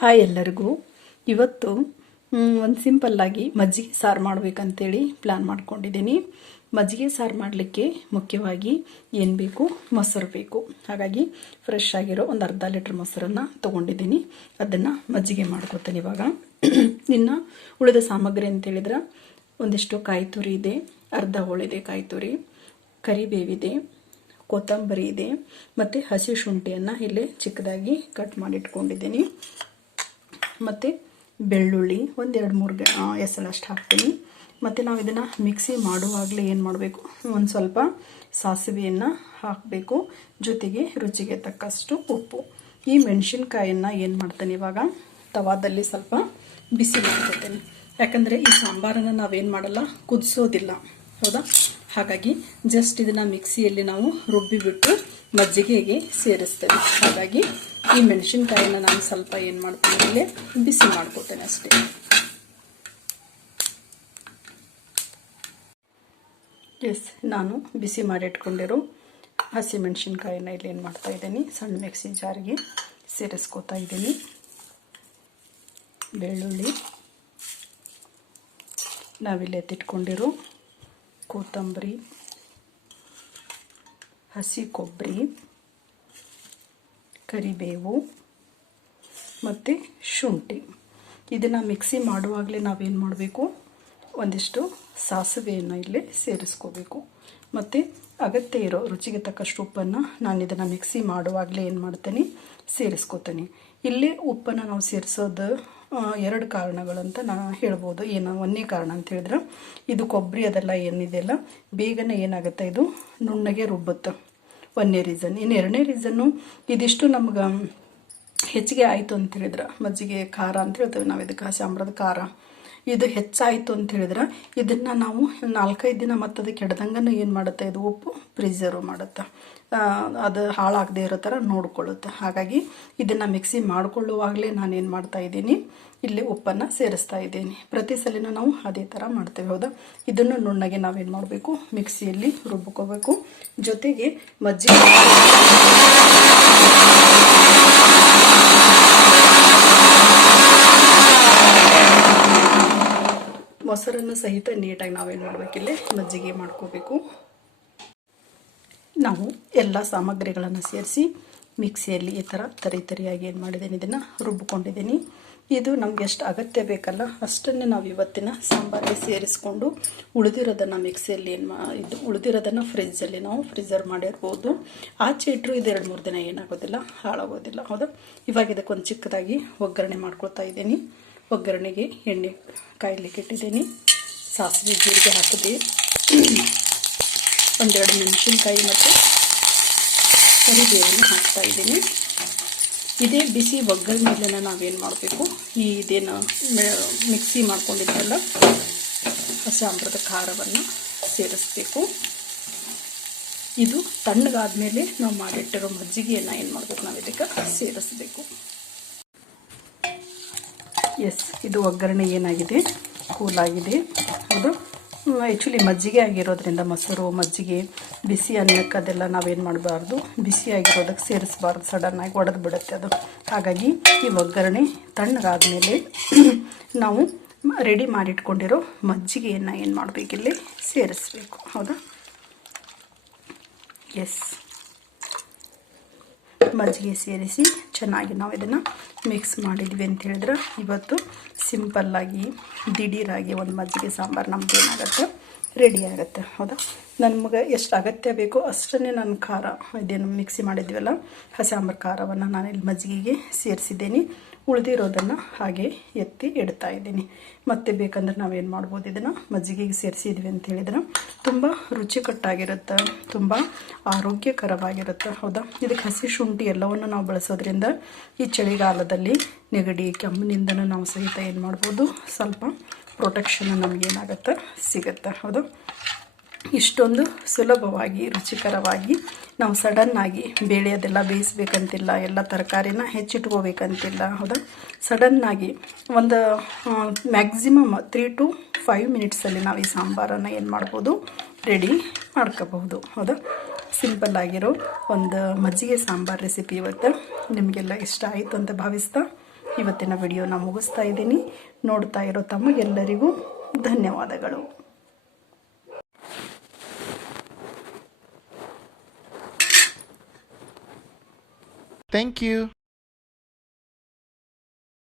Hi ಎಲ್ಲರಿಗೂ. ಇವತ್ತು ಒಂದು ಸಿಂಪಲ್ಲಾಗಿ ಮಜ್ಜಿಗೆ ಸಾರು ಮಾಡಬೇಕಂತೇಳಿ ಪ್ಲ್ಯಾನ್ ಮಾಡ್ಕೊಂಡಿದ್ದೀನಿ. ಮಜ್ಜಿಗೆ ಸಾರು ಮಾಡಲಿಕ್ಕೆ ಮುಖ್ಯವಾಗಿ ಏನು ಬೇಕು? ಮೊಸರು ಬೇಕು. ಹಾಗಾಗಿ ಫ್ರೆಶ್ ಆಗಿರೋ ಒಂದು ಅರ್ಧ ಲೀಟ್ರ್ ಮೊಸರನ್ನು ತೊಗೊಂಡಿದ್ದೀನಿ. ಅದನ್ನು ಮಜ್ಜಿಗೆ ಮಾಡ್ಕೊತೇನೆ ಇವಾಗ. ಇನ್ನು ಉಳಿದ ಸಾಮಗ್ರಿ ಅಂತೇಳಿದ್ರೆ ಒಂದಿಷ್ಟು ಕಾಯಿ ತುರಿ ಇದೆ, ಅರ್ಧ ಹೋಳಿದೆ ಕಾಯಿ ತುರಿ ಕರಿಬೇವಿದೆ ಕೊತ್ತಂಬರಿ ಇದೆ, ಮತ್ತು ಹಸಿ ಶುಂಠಿಯನ್ನು ಇಲ್ಲೇ ಚಿಕ್ಕದಾಗಿ ಕಟ್ ಮಾಡಿಟ್ಕೊಂಡಿದ್ದೀನಿ. ಮತ್ತು ಬೆಳ್ಳುಳ್ಳಿ ಒಂದೆರಡು ಮೂರು ಗ ಎಸಳಷ್ಟು ಹಾಕ್ತೀನಿ. ಮತ್ತು ನಾವು ಇದನ್ನು ಮಿಕ್ಸಿ ಮಾಡುವಾಗಲೇ ಏನು ಮಾಡಬೇಕು? ಒಂದು ಸ್ವಲ್ಪ ಸಾಸಿವೆಯನ್ನು ಹಾಕಬೇಕು. ಜೊತೆಗೆ ರುಚಿಗೆ ತಕ್ಕಷ್ಟು ಉಪ್ಪು. ಈ ಮೆಣಸಿನ್ಕಾಯನ್ನು ಏನು ಮಾಡ್ತೇನೆ ಇವಾಗ? ತವಾದಲ್ಲಿ ಸ್ವಲ್ಪ ಬಿಸಿ ಮಾಡ್ಕೊತೇನೆ. ಯಾಕಂದರೆ ಈ ಸಾಂಬಾರನ್ನು ನಾವೇನು ಮಾಡಲ್ಲ? ಕುದಿಸೋದಿಲ್ಲ. ಹೌದಾ? ಹಾಗಾಗಿ ಜಸ್ಟ್ ಇದನ್ನು ಮಿಕ್ಸಿಯಲ್ಲಿ ನಾವು ರುಬ್ಬಿಬಿಟ್ಟು ಮಜ್ಜಿಗೆಗೆ ಸೇರಿಸ್ತೇವೆ. ಹಾಗಾಗಿ ಈ ಮೆಣಸಿನ್ಕಾಯಿನ ನಾನು ಸ್ವಲ್ಪ ಏನು ಮಾಡ್ತೀನಿ ಇಲ್ಲಿ ಬಿಸಿ ಮಾಡ್ಕೊತೇನೆ ಅಷ್ಟೇ. ಎಸ್ ನಾನು ಬಿಸಿ ಮಾಡಿಟ್ಕೊಂಡಿರೋ ಹಸಿ ಮೆಣಸಿನ್ಕಾಯಿನ ಇಲ್ಲಿ ಏನು ಮಾಡ್ತಾ ಇದ್ದೀನಿ. ಸಣ್ಣ ಮಿಕ್ಸಿ ಜಾರಿಗೆ ಸೇರಿಸ್ಕೋತಾ ಇದ್ದೀನಿ. ಬೆಳ್ಳುಳ್ಳಿ ನಾವಿಲ್ಲಿ ಎತ್ತಿಟ್ಕೊಂಡಿರೋ ಕೊತ್ತಂಬರಿ ಹಸಿ ಕೊಬ್ಬರಿ ಕರಿಬೇವು ಮತ್ತು ಶುಂಠಿ. ಇದನ್ನು ಮಿಕ್ಸಿ ಮಾಡುವಾಗಲೇ ನಾವೇನು ಮಾಡಬೇಕು? ಒಂದಿಷ್ಟು ಸಾಸಿವೆಯನ್ನು ಇಲ್ಲಿ ಸೇರಿಸ್ಕೋಬೇಕು. ಮತ್ತು ಅಗತ್ಯ ಇರೋ ರುಚಿಗೆ ತಕ್ಕಷ್ಟು ಉಪ್ಪನ್ನು ನಾನು ಇದನ್ನು ಮಿಕ್ಸಿ ಮಾಡುವಾಗಲೇ ಏನು ಮಾಡ್ತೀನಿ? ಸೇರಿಸ್ಕೋತೀನಿ. ಇಲ್ಲಿ ಉಪ್ಪನ್ನು ನಾವು ಸೇರಿಸೋದು ಎರಡು ಕಾರಣಗಳಂತ ನಾನು ಹೇಳ್ಬೋದು. ಏನು, ಒಂದೇ ಕಾರಣ ಅಂತ ಹೇಳಿದ್ರೆ, ಇದು ಕೊಬ್ಬರಿ ಅದೆಲ್ಲ ಏನಿದೆಯಲ್ಲ, ಬೇಗನೆ ಏನಾಗುತ್ತೆ? ಇದು ನುಣ್ಣಗೆ ರುಬ್ಬುತ್ತೆ. ಒಂದನೇ ರೀಸನ್ ಇನ್ನು ಎರಡನೇ ರೀಸನ್ನು ಇದಿಷ್ಟು ನಮ್ಗೆ ಹೆಚ್ಚಿಗೆ ಆಯಿತು ಅಂತ ಹೇಳಿದ್ರೆ. ಮಜ್ಜಿಗೆ ಖಾರ ಅಂತ ಹೇಳ್ತೇವೆ ನಾವು ಇದಕ್ಕೆ ಸಾಂಬ್ರದ ಖಾರ. ಇದು ಹೆಚ್ಚಾಯಿತು ಅಂತ ಹೇಳಿದ್ರೆ ಇದನ್ನು ನಾವು ನಾಲ್ಕೈದು ದಿನ ಮತ್ತು ಅದಕ್ಕೆ ಕೆಡ್ದಂಗನೂ ಏನು ಮಾಡುತ್ತೆ? ಇದು ಉಪ್ಪು ಪ್ರಿಸರ್ವ್ ಮಾಡುತ್ತೆ. ಅದು ಹಾಳಾಗದೇ ಇರೋ ಥರ ನೋಡ್ಕೊಳ್ಳುತ್ತೆ. ಹಾಗಾಗಿ ಇದನ್ನು ಮಿಕ್ಸಿ ಮಾಡಿಕೊಳ್ಳುವಾಗಲೇ ನಾನೇನು ಮಾಡ್ತಾ ಇದ್ದೀನಿ? ಇಲ್ಲಿ ಉಪ್ಪನ್ನು ಸೇರಿಸ್ತಾ ಇದ್ದೀನಿ. ಪ್ರತಿ ಸಲಿನೂ ನಾವು ಅದೇ ಥರ ಮಾಡ್ತೇವೆ, ಹೌದಾ? ಇದನ್ನು ನುಣ್ಣಗೆ ನಾವೇನು ಮಾಡಬೇಕು? ಮಿಕ್ಸಿಯಲ್ಲಿ ರುಬ್ಕೋಬೇಕು. ಜೊತೆಗೆ ಮಜ್ಜಿಗೆ ಮೊಸರನ್ನು ಸಹಿತ ನೀಟಾಗಿ ನಾವೇನು ಮಾಡಬೇಕಿಲ್ಲಿ ಮಜ್ಜಿಗೆ ಮಾಡ್ಕೋಬೇಕು. ನಾವು ಎಲ್ಲ ಸಾಮಗ್ರಿಗಳನ್ನು ಸೇರಿಸಿ ಮಿಕ್ಸಿಯಲ್ಲಿ ಈ ಥರ ತರಿ ತರಿಯಾಗಿ ಏನು ಮಾಡಿದ್ದೀನಿ, ಇದನ್ನು ರುಬ್ಬಿಕೊಂಡಿದ್ದೀನಿ ಇದು ನಮ್ಗೆ ಎಷ್ಟು ಅಗತ್ಯ ಬೇಕಲ್ಲ, ಅಷ್ಟನ್ನೇ ನಾವು ಇವತ್ತಿನ ಸಾಂಬಾರಿಗೆ ಸೇರಿಸ್ಕೊಂಡು ಉಳಿದಿರೋದನ್ನು ಮಿಕ್ಸಿಯಲ್ಲಿ ಏನು ಮಾ, ಇದು ಉಳಿದಿರೋದನ್ನು ಫ್ರಿಜ್ಜಲ್ಲಿ ನಾವು ಫ್ರಿಜರ್ ಮಾಡಿರ್ಬೋದು. ಆಚೆ ಇಟ್ಟರು ಇದು ಎರಡು ಮೂರು ದಿನ ಏನಾಗೋದಿಲ್ಲ, ಹಾಳಾಗೋದಿಲ್ಲ. ಹೌದಾ? ಇವಾಗ ಇದಕ್ಕೊಂದು ಚಿಕ್ಕದಾಗಿ ಒಗ್ಗರಣೆ ಮಾಡ್ಕೊಳ್ತಾ ಇದ್ದೀನಿ. ಒಗ್ಗರಣೆಗೆ ಎಣ್ಣೆ ಕಾಯ್ಲಿಕ್ಕೆ ಇಟ್ಟಿದ್ದೀನಿ. ಸಾಸಿವೆ ಜೀರಿಗೆ ಹಾಕಿದೆ ಒಂದೆರಡು ಮೆಣಸಿನ್ಕಾಯಿ ಮತ್ತು ಕರಿಬೇವನ್ನು ಹಾಕ್ತಾ ಇದ್ದೀನಿ. ಇದೇ ಬಿಸಿ ಒಗ್ಗರಣೆಲ್ಲ ನಾವೇನು ಮಾಡಬೇಕು? ಈ ಇದೇನು ಮಿಕ್ಸಿ ಮಾಡ್ಕೊಂಡಿದ್ದೆಲ್ಲ ಸಾಂಬ್ರದ ಖಾರವನ್ನು ಸೇರಿಸ್ಬೇಕು. ಇದು ತಣ್ಣಗಾದ ಮೇಲೆ ನಾವು ಮಾಡಿಟ್ಟಿರೋ ಮಜ್ಜಿಗೆಯನ್ನು ಏನು ಮಾಡಬೇಕು? ನಾವು ಇದಕ್ಕೆ ಸೇರಿಸ್ಬೇಕು. ಎಸ್, ಇದು ಒಗ್ಗರಣೆ ಏನಾಗಿದೆ? ಕೂಲಾಗಿದೆ. ಅದು ಆ್ಯಕ್ಚುಲಿ ಮಜ್ಜಿಗೆ ಆಗಿರೋದ್ರಿಂದ ಮೊಸರು, ಮಜ್ಜಿಗೆ, ಬಿಸಿ ಅನ್ನಕ್ಕೆ ಅದೆಲ್ಲ ನಾವೇನು ಮಾಡಬಾರ್ದು. ಬಿಸಿ ಆಗಿರೋದಕ್ಕೆ ಸೇರಿಸಬಾರ್ದು. ಸಡನ್ನಾಗಿ ಒಡೆದು ಬಿಡುತ್ತೆ ಅದು. ಹಾಗಾಗಿ ಈ ಒಗ್ಗರಣೆ ತಣ್ಣಗಾದ್ಮೇಲೆ ನಾವು ರೆಡಿ ಮಾಡಿಟ್ಕೊಂಡಿರೋ ಮಜ್ಜಿಗೆಯನ್ನು ಏನು ಮಾಡಬೇಕಿಲ್ಲಿ ಸೇರಿಸ್ಬೇಕು. ಹೌದಾ? ಎಸ್. ಮಜ್ಜಿಗೆ ಸೇರಿಸಿ ಚೆನ್ನಾಗಿ ನಾವು ಇದನ್ನು ಮಿಕ್ಸ್ ಮಾಡಿದ್ವಿ ಅಂತ ಹೇಳಿದ್ರೆ ಇವತ್ತು ಸಿಂಪಲ್ಲಾಗಿ ದಿಢೀರಾಗಿ ಒಂದು ಮಜ್ಜಿಗೆ ಸಾಂಬಾರು ನಮ್ಗೆ ಏನಾಗುತ್ತೆ? ರೆಡಿ ಆಗುತ್ತೆ. ಹೌದಾ? ನಮಗೆ ಎಷ್ಟು ಅಗತ್ಯ ಬೇಕೋ ಅಷ್ಟನ್ನೇ ನಾನು ಖಾರ, ಇದೇನು ಮಿಕ್ಸಿ ಮಾಡಿದ್ವಿ ಅಲ್ಲ ಹಸಿ ಸಾಂಬಾರು ಖಾರವನ್ನು ನಾನು ಇಲ್ಲಿ ಮಜ್ಜಿಗೆಗೆ ಸೇರಿಸಿದ್ದೀನಿ. ಉಳಿದಿರೋದನ್ನು ಹಾಗೆ ಎತ್ತಿ ಇಡ್ತಾ ಇದ್ದೀನಿ. ಮತ್ತೆ ಬೇಕಂದ್ರೆ ನಾವೇನು ಮಾಡ್ಬೋದು ಇದನ್ನು? ಮಜ್ಜಿಗೆಗೆ ಸೇರಿಸಿದ್ವಿ ಅಂತ ಹೇಳಿದ್ರೆ. ತುಂಬ ರುಚಿಕಟ್ಟಾಗಿರುತ್ತೆ. ತುಂಬ ಆರೋಗ್ಯಕರವಾಗಿರುತ್ತೆ. ಹೌದಾ? ಇದಕ್ಕೆ ಹಸಿ ಶುಂಠಿ ಎಲ್ಲವನ್ನು ನಾವು ಬಳಸೋದ್ರಿಂದ ಈ ಚಳಿಗಾಲದಲ್ಲಿ ನೆಗಡಿ, ಕೆಮ್ಮಿನಿಂದನೂ ನಾವು ಸಹಿತ ಏನು ಮಾಡ್ಬೋದು? ಸ್ವಲ್ಪ ಪ್ರೊಟೆಕ್ಷನ್ ನಮಗೇನಾಗುತ್ತೆ? ಸಿಗುತ್ತೆ. ಹೌದು? ಇಷ್ಟೊಂದು ಸುಲಭವಾಗಿ, ರುಚಿಕರವಾಗಿ ನಾವು ಸಡನ್ನಾಗಿ ಬೇಳೆ ಅದೆಲ್ಲ ಬೇಯಿಸ್ಬೇಕಂತಿಲ್ಲ, ಎಲ್ಲ ತರಕಾರಿನ ಹೆಚ್ಚಿಟ್ಕೋಬೇಕಂತಿಲ್ಲ, ಹೌದಾ? ಸಡನ್ನಾಗಿ ಒಂದು ಮ್ಯಾಕ್ಸಿಮಮ್ ತ್ರೀ ಟು ಫೈವ್ ಮಿನಿಟ್ಸಲ್ಲಿ ನಾವು ಈ ಸಾಂಬಾರನ್ನು ಏನು ಮಾಡ್ಬೋದು? ರೆಡಿ ಮಾಡ್ಕೋಬಹುದು, ಹೌದಾ? ಸಿಂಪಲ್ ಆಗಿರೋ ಒಂದು ಮಜ್ಜಿಗೆ ಸಾಂಬಾರು ರೆಸಿಪಿ ಇವತ್ತು ನಿಮಗೆಲ್ಲ ಇಷ್ಟ ಆಯಿತು ಅಂತ ಭಾವಿಸ್ತಾ ಇವತ್ತಿನ ವಿಡಿಯೋನ ಮುಗಿಸ್ತಾ ಇದ್ದೀನಿ. ನೋಡ್ತಾ ಇರೋ ತಮಗೆಲ್ಲರಿಗೂ ಧನ್ಯವಾದಗಳು.